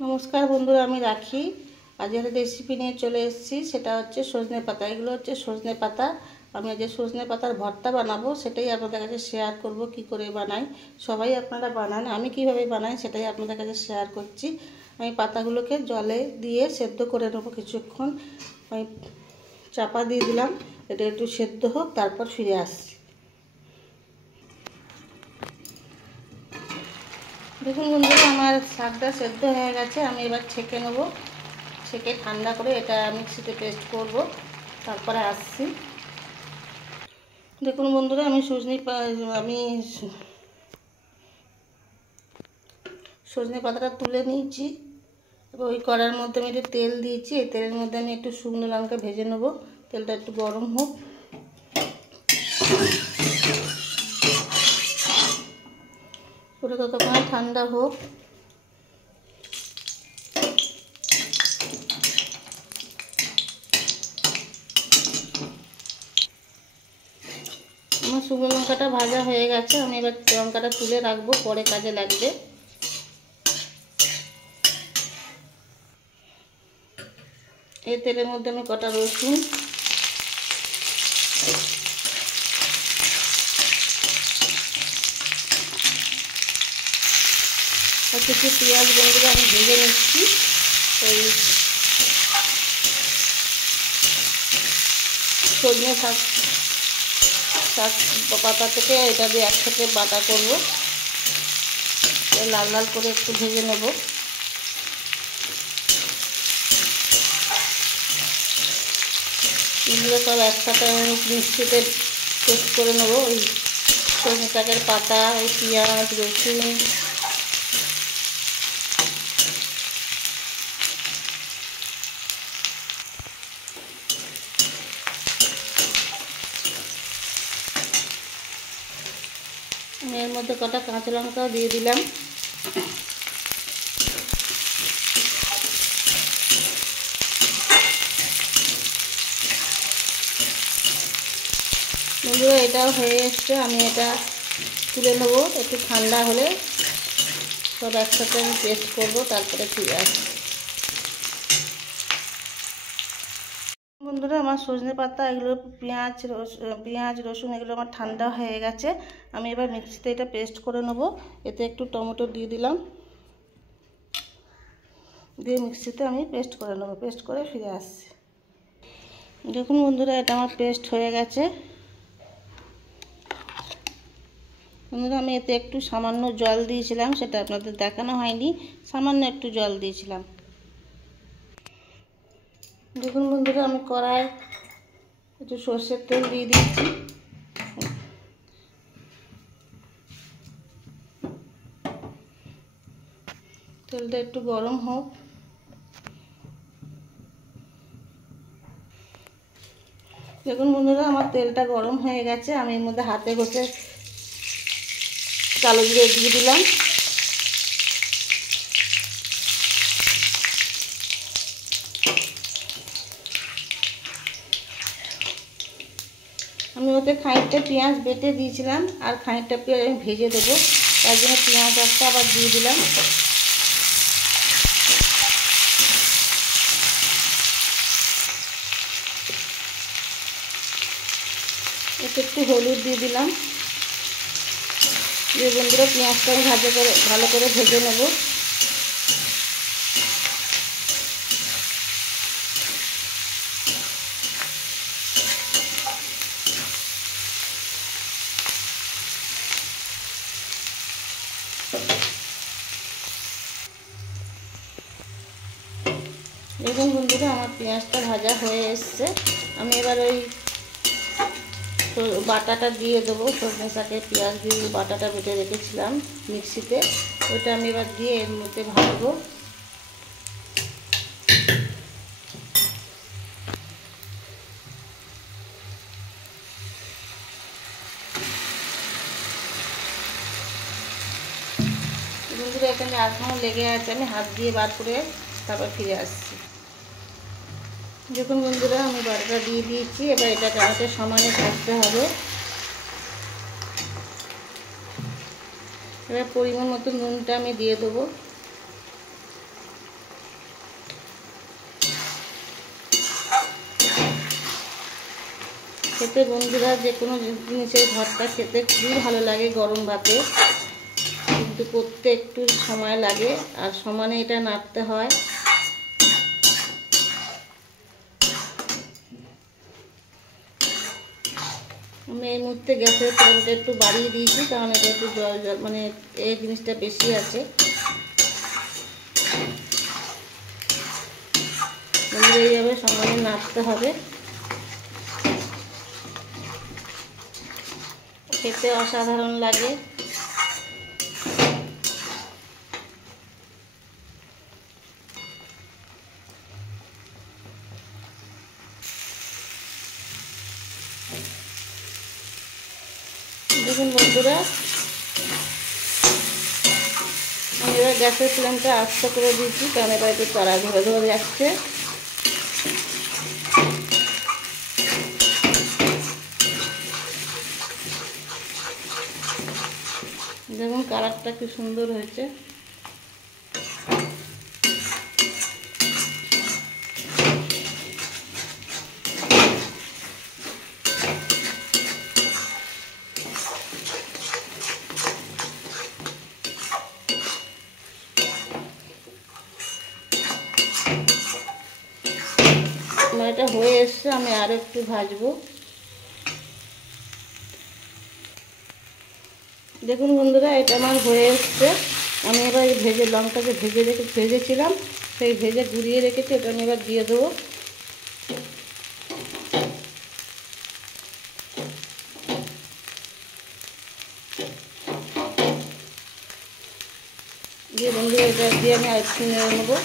নমস্কার বন্ধুরা, আমি রাখি। আজ একটা রেসিপি নিয়ে চলে এসেছি, সেটা হচ্ছে সজনে পাতা। এগুলো হচ্ছে সজনে পাতা। আমি আজ সজনে পাতার ভর্তা বানাবো, সেটাই আপনাদের কাছে শেয়ার করব কি করে বানাই। সবাই আপনারা বানান, আমি কিভাবে বানাই সেটাই আপনাদের কাছে শেয়ার করছি। আমি পাতাগুলোকে জলে দিয়ে সেদ্ধ করে নেবো কিছুক্ষণ। আমি চাপা দিয়ে দিলাম, এটা একটু সেদ্ধ হোক, তারপর ফিরে আসছি। দেখুন বন্ধুরা, আমার শাকটা সেদ্ধ হয়ে গেছে। আমি এবার ছেঁকে নেবো, ছেঁকে ঠান্ডা করে এটা মিক্সিতে পেস্ট করব, তারপরে আসছি। দেখুন বন্ধুরা, আমি সজনে পাতাটা তুলে নিয়েছি। এবার ওই কড়ার মধ্যে আমি একটু তেল দিয়েছি। এই তেলের মধ্যে আমি একটু শুকনো লঙ্কা ভেজে নেব। তেলটা একটু গরম হোক, পুরো ততক্ষণ ঠান্ডা হোক। আমার শুকনো লঙ্কাটা ভাজা হয়ে গেছে। আমি এবার লঙ্কাটা তুলে রাখবো, পরে কাজে লাগবে। এই তেলের মধ্যে আমি কটা রসুন, আর কিছু পেঁয়াজ বন্ধুরা আমি ভেজে নিচ্ছি। ওই সজনে শাক পাতা থেকে এটা দিয়ে একসাথে বাটা করব। লাল লাল করে একটু ভেজে নেব। এগুলো সব একসাথে আমি মিক্সিতে পেস্ট করে নেব। ওই সজনে শাকের পাতা, ওই পেঁয়াজ, রসুন, এর মধ্যে কটা কাঁচা লঙ্কাও দিয়ে দিলাম। বন্ধুরা, এটাও হয়ে এসছে। আমি এটা তুলে নেবো, একটু ঠান্ডা হলে সব একসাথে আমি পেস্ট করবো, তারপরে ফিরে আসবো। বন্ধুরা, আমার সজনে পাতা, এগুলো পেঁয়াজ রসুন এগুলো আমার ঠান্ডা হয়ে গেছে। আমি এবার মিক্সিতে এটা পেস্ট করে নেব। এতে একটু টমেটো দিয়ে দিলাম, দিয়ে মিক্সিতে আমি পেস্ট করে নেব। পেস্ট করে ফিরে আসছি। দেখুন বন্ধুরা, এটা আমার পেস্ট হয়ে গেছে। বন্ধুরা, আমি এতে একটু সামান্য জল দিয়েছিলাম, সেটা আপনাদের দেখানো হয়নি। সামান্য একটু জল দিয়েছিলাম। দেখুন বন্ধুরা, আমি কড়ায় একটু সর্ষের তেল দিয়ে দিচ্ছি। তেলটা একটু গরম হোক। দেখুন বন্ধুরা, আমার তেলটা গরম হয়ে গেছে। আমি এর মধ্যে হাতে ঘষে কালো জিরে দিয়ে দিলাম। আমি ওতে খানিকটা পেঁয়াজ বেটে দিয়েছিলাম, আর খানিকটা পেঁয়াজ আমি ভেজে দেবো, তার জন্য পেঁয়াজ একটা আবার দিয়ে দিলাম। এতে একটু হলুদ দিয়ে দিলাম। দিয়ে বন্ধুরা, পেঁয়াজটা আমি ভালো করে ভেজে নেব। দেখুন বন্ধুরা, আমার পেঁয়াজটা ভাজা হয়ে এসছে। আমি এবার ওই বাটাটা দিয়ে দেবো। সজনে শাকের পেঁয়াজ দিয়ে বাটাটা বেটে রেখেছিলাম মিক্সিতে, ওটা আমি এবার দিয়ে এর মধ্যে ভাজবো। বন্ধুরা, এখানে আধঘন্টা লেগে আছে। আমি হাত দিয়ে বার করে তারপর ফিরে আসছি। দেখুন বন্ধুরা, আমি বাটাটা দিয়ে দিয়েছি। এবার এটাকে আমাকে সমানে ভাজতে হবে। এবার পরিমাণ মতো নুনটা আমি দিয়ে দেবো। খেতে বন্ধুরা যে কোনো জিনিসের ভর্তা খেতে খুবই ভালো লাগে গরম ভাতে, কিন্তু করতে একটু সময় লাগে আর সমানে এটা নাড়তে হয়। আমি এই মুহূর্তে গ্যাসের ফ্লেমটা একটু বাড়িয়ে দিয়েছি, কারণ এটা একটু জল মানে এই জিনিসটা বেশি আছে। এইভাবে সমানে নাড়তে হবে। খেতে অসাধারণ লাগে। দেখুন বন্ধুরা, আমি এবার গ্যাসের ফ্লেমটা আস্তে করে দিচ্ছি, কারণ এবার একটু তাড়া ধরে ধরে যাচ্ছে। দেখুন কালারটা কি সুন্দর হয়েছে। আমার এটা হয়ে এসছে, আমি আরও একটু ভাজবো। দেখুন বন্ধুরা, এটা আমার হয়ে এসছে। আমি এবার এই লঙ্কাকে ভেজেছিলাম, সেই ভেজে গুঁড়িয়ে রেখেছি, এটা আমি এবার দিয়ে দেবো। দিয়ে বন্ধুরা এটা দিয়ে আমি আরেকটু নেড়ে নেবো।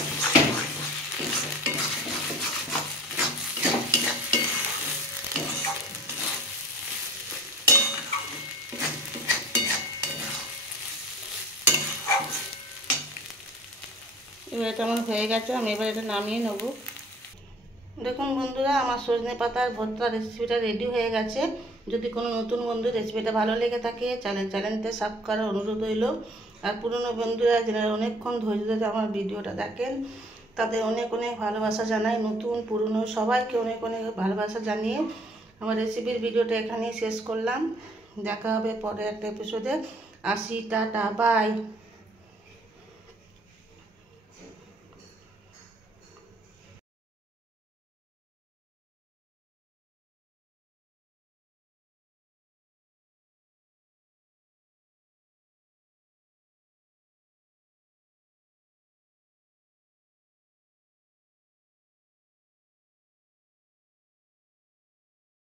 এবার এটা আমার হয়ে গেছে, আমি এবার এটা নামিয়ে নেব। দেখুন বন্ধুরা, আমার সজনে পাতার ভর্তা রেসিপিটা রেডি হয়ে গেছে। যদি কোনো নতুন বন্ধু রেসিপিটা ভালো লেগে থাকে চ্যানেলটা সাবস্ক্রাইব করার অনুরোধ রইল। আর পুরনো বন্ধুরা যারা অনেকক্ষণ ধৈর্য ধরে আমার ভিডিওটা দেখেন, তাদের অনেক অনেক ভালোবাসা জানাই। নতুন পুরনো সবাইকে অনেক অনেক ভালোবাসা জানিয়ে আমার রেসিপির ভিডিওটা এখানেই শেষ করলাম। দেখা হবে পরে একটা এপিসোডে। আসি, টাটা, বাই।